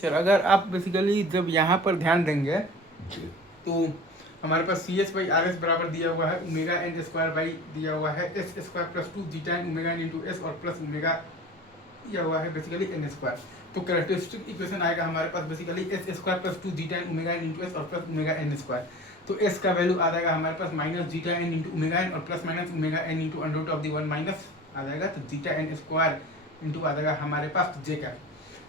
Sir अगर आप basically जब यहाँ पर ध्यान देंगे तो हमारे पास C S by R S बराबर दिया हुआ है ओमेगा एन स्क्वायर बाई दिया हुआ है S square plus 2 zeta N omega N into S और प्लस ओमेगा दिया हुआ है बेसिकली एन स्क्वायर। तो कैरेक्टरिस्टिक इक्वेशन आएगा हमारे पास basically S square plus 2 zeta N omega N into S और प्लस ओमेगा एन स्क्वायर। तो एस का वैल्यू आ जाएगा हमारे पास minus zeta N into omega N और plus minus omega N into under root of the one minus आ जाएगा तो जीटा एन स्क्वायर इंटू आ जाएगा हमारे पास जे का,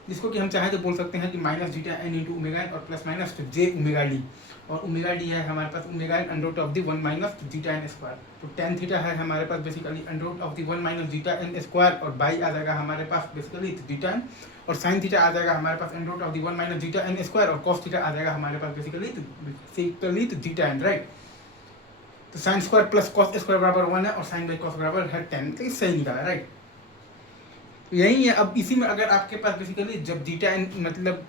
जिसको कि हम चाहें तो बोल सकते हैं कि minus zeta N into omega N और plus minus J omega D, और ओमेगा डी है हमारे पास omega N under root of the one minus zeta N square. तो टेन थीटा है हमारे पास basically under root of the one minus zeta N square और बाई आ जाएगा हमारे पास बेसिकली जीटा एन, और साइन थीटा आ जाएगा हमारे पास under root of the one minus zeta N square और कॉस थीटा आ जाएगा हमारे पास बेसिकली तो जीटा एन, राइट। तो sine square plus cos square बराबर 1 है और साइन बाई कॉस बराबर है 10, तो सही निकाला, राइट। यही है। अब इसी में अगर आपके पास बेसिकली जब जीटा एन मतलब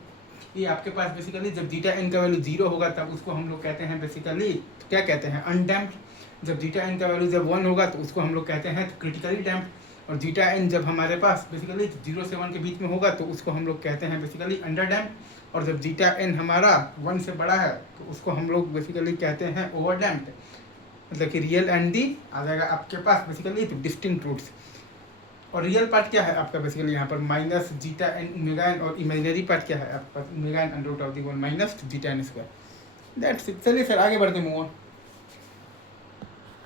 ये आपके पास बेसिकली जब जीटा एन का वैल्यू 0 होगा तब उसको हम लोग कहते हैं बेसिकली तो क्या कहते हैं अनडैम्प्ड। जब जीटा एन का वैल्यू जब 1 होगा तो उसको हम लोग कहते हैं क्रिटिकली डैम्प्ड, और जीटा एन जब हमारे पास बेसिकली 0 से 1 के बीच में होगा तो उसको हम लोग कहते हैं बेसिकली अंडर डैम्प्ड, और जब जीटा एन हमारा 1 से बड़ा है तो उसको हम लोग बेसिकली कहते हैं ओवर डैम्प्ड, मतलब कि रियल एंड दी आ जाएगा आपके पास बेसिकली तो डिस्टिंक्ट रूट्स। और रियल पार्ट क्या है आपका बेसिकली यहाँ पर minus zeta N omega N, और इमेजिनरी पार्ट क्या है आपके पास omega N under root of the one minus zeta N square. That's it. चलिए सर आगे बढ़ते मूव ऑन।